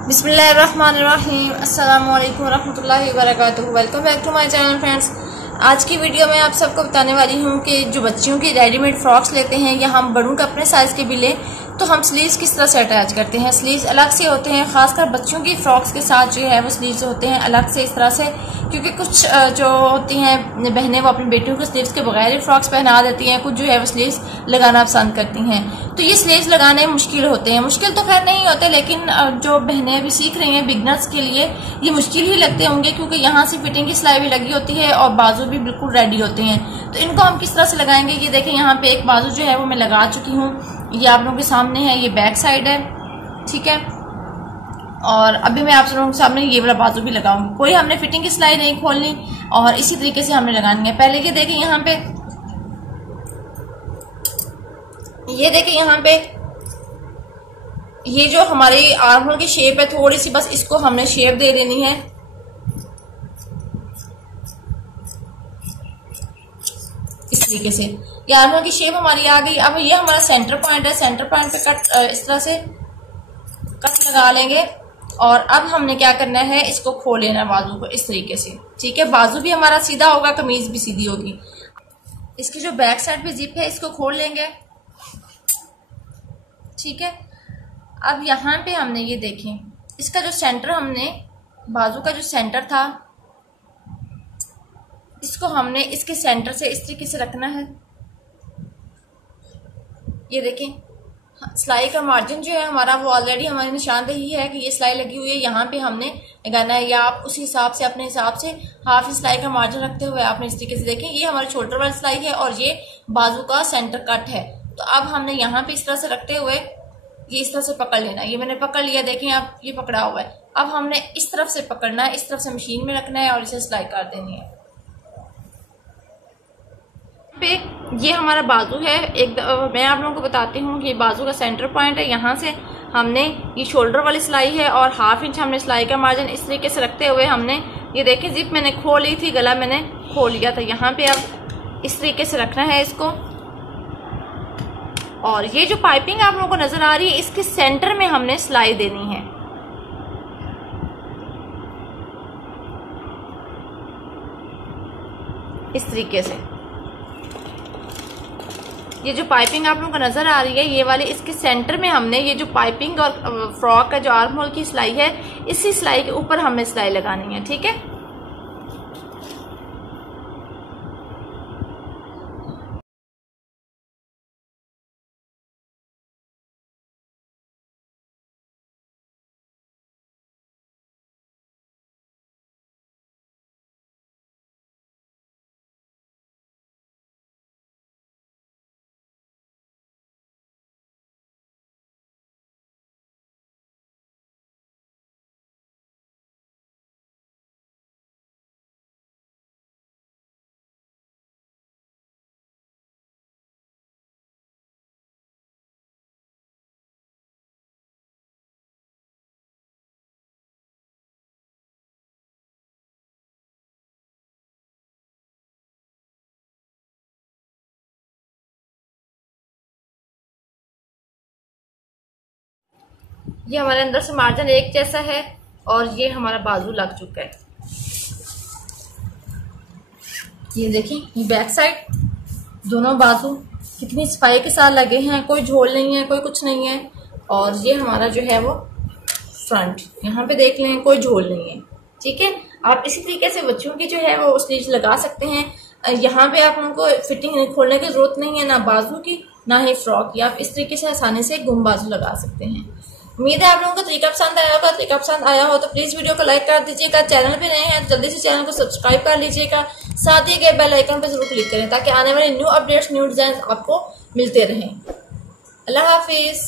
बिस्मिल्लाहिर्रहमानिर्रहीम। अस्सलामु अलैकुम रहमतुल्लाहि व बरकातुहू। Welcome back to my channel friends. आज की वीडियो में आप सबको बताने वाली हूँ कि जो बच्चियों की रेडीमेड फ्रॉक्स लेते हैं या हम बड़ों के अपने साइज़ के भी लें तो हम स्लीव्स किस तरह से अटैच करते हैं। स्लीव्स अलग से होते हैं, खासकर बच्चियों की फ्रॉक्स के साथ जो है वो स्लीव्स होते हैं अलग से इस तरह से, क्योंकि कुछ जो होती हैं बहनें वो अपनी बेटियों को स्लीव्स के बगैर ही फ्रॉक्स पहना देती हैं, कुछ जो है वो स्लीव्स लगाना पसंद करती हैं। तो ये स्लीव्स लगाने मुश्किल होते हैं, मुश्किल तो खैर नहीं होते, लेकिन जो बहनें अभी सीख रही हैं बिगनर्स के लिए ये मुश्किल ही लगते होंगे, क्योंकि यहाँ से फिटिंग की सिलाई भी लगी होती है और बाजू भी बिल्कुल रेडी होते हैं। तो इनको हम किस तरह से लगाएंगे, ये देखें यहाँ पे एक बाजू जो है वो मैं लगा चुकी हूँ, ये आप लोगों के सामने है, ये बैक साइड है, ठीक है। और अभी मैं आप लोगों के सामने ये वाला बाजू भी लगाऊंगी। कोई हमने फिटिंग की सिलाई नहीं खोलनी और इसी तरीके से हमने लगानी है। पहले ये देखें यहाँ पे, ये देखें यहाँ पे, ये जो हमारी आर्म होल की शेप है थोड़ी सी बस इसको हमने शेप दे देनी है। इस तरीके से ये आर्म होल की शेप हमारी आ गई। अब ये हमारा सेंटर पॉइंट है, सेंटर पॉइंट पे कट इस तरह से कट लगा लेंगे और अब हमने क्या करना है, इसको खोल लेना बाजू को इस तरीके से, ठीक है। बाजू भी हमारा सीधा होगा, कमीज भी सीधी होगी। इसकी जो बैक साइड पे जिप है इसको खोल लेंगे, ठीक है। अब यहाँ पे हमने ये देखें, इसका जो सेंटर हमने बाजू का जो सेंटर था इसको हमने इसके सेंटर से इस तरीके से रखना है। ये देखें सिलाई का मार्जिन जो है हमारा वो ऑलरेडी हमारी निशानदेही है कि ये सिलाई लगी हुई है, यहाँ पे हमने लगाना है, या आप उसी हिसाब से अपने हिसाब से हाफ सिलाई का मार्जिन रखते हुए आपने इस तरीके से देखें ये हमारे शोल्डर वाली सिलाई है और ये बाजू का सेंटर कट है। तो अब हमने यहाँ पे इस तरह से रखते हुए ये इस तरह से पकड़ लेना, ये मैंने पकड़ लिया, देखें आप ये पकड़ा हुआ है। अब हमने इस तरफ से पकड़ना है, इस तरफ से मशीन में रखना है और इसे सिलाई कर देनी है। पे ये हमारा बाजू है, एक मैं आप लोगों को बताती हूँ कि बाजू का सेंटर पॉइंट है, यहाँ से हमने ये शोल्डर वाली सिलाई है और हाफ इंच हमने सिलाई का मार्जिन इस तरीके से रखते हुए हमने ये देखें जिप मैंने खोल ली थी, गला मैंने खोल लिया था। यहाँ पे अब इस तरीके से रखना है इसको और ये जो पाइपिंग आप लोगों को नजर आ रही है इसके सेंटर में हमने सिलाई देनी है। इस तरीके से ये जो पाइपिंग आप लोगों को नजर आ रही है ये वाली, इसके सेंटर में हमने ये जो पाइपिंग और फ्रॉक का जो आर्म होल की सिलाई है इसी सिलाई के ऊपर हमने सिलाई लगानी है, ठीक है। ये हमारे अंदर से मार्जिन एक जैसा है और ये हमारा बाजू लग चुका है। ये देखें ये बैक साइड दोनों बाजू कितनी सफाई के साथ लगे हैं, कोई झोल नहीं है, कोई कुछ नहीं है। और ये हमारा जो है वो फ्रंट, यहाँ पे देख लें कोई झोल नहीं है, ठीक है। आप इसी तरीके से बच्चों की जो है वो स्लीव्स लगा सकते हैं। यहाँ पे आप उनको फिटिंग खोलने की जरूरत नहीं है, ना बाजू की ना ही फ्रॉक की, आप इस तरीके से आसानी से गुम बाजू लगा सकते हैं। उम्मीद है आप लोगों को तरीका पसंद आया होगा। तरीका पसंद आया हो तो प्लीज वीडियो को लाइक कर दीजिएगा, चैनल पे नए हैं तो जल्दी से चैनल को सब्सक्राइब कर लीजिएगा, साथ ही गए बेल आइकन पर जरूर क्लिक करें ताकि आने वाले न्यू अपडेट्स न्यू डिजाइन आपको मिलते रहें। अल्लाह हाफिज।